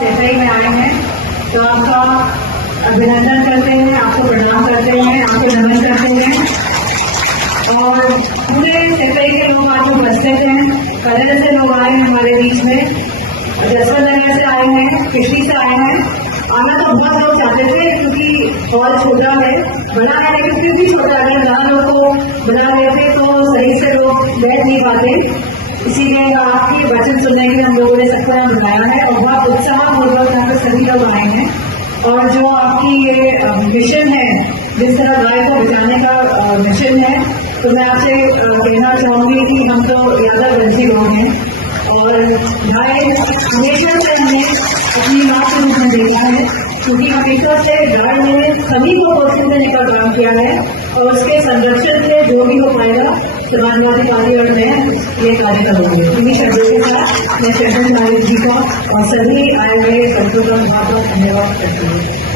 सफाई में आए हैं तो आपका अभिनंदन करते हैं, आपको प्रणाम करते हैं, आपको नमन करते हैं। और पूरे सफाई के लोग आज उपस्थित हैं, कलर से लोग आए हैं हमारे बीच में, जसवंत नगर से आए हैं, कृषि से आए हैं। आना तो बहुत लोग चाहते थे क्योंकि हॉल छोटा है, बड़ा है लेकिन फिर भी छोटा है। अगर 10 लोग को बुला लेते तो सही से लोग बैठ नहीं पाते, इसीलिए आपकी वचन सुनने के लिए हम लोगों ने सबको यहाँ बुलाया है और बहुत उत्साहपूर्वक यहाँ पे सभी लोग आए हैं। और जो आपकी ये मिशन है, जिस तरह गाय को बचाने का मिशन है, तो मैं आपसे कहना चाहूंगी कि हम तो यादववंशी लोग हैं और गाय हमेशा से हमने अपनी माँ के रूप में देखा है, क्योंकि हमेशा से गाय ने सभी को पोषण देने का काम किया है और उसके संरक्षण के जो भी हो पाएगा समाजवादी पार्टी और मैं ये कार्य करूंगी। इन्हीं शब्दों के साथ मैं चंदन नायक जी का और सभी आए हुए संतों का बहुत बहुत धन्यवाद करती हूँ।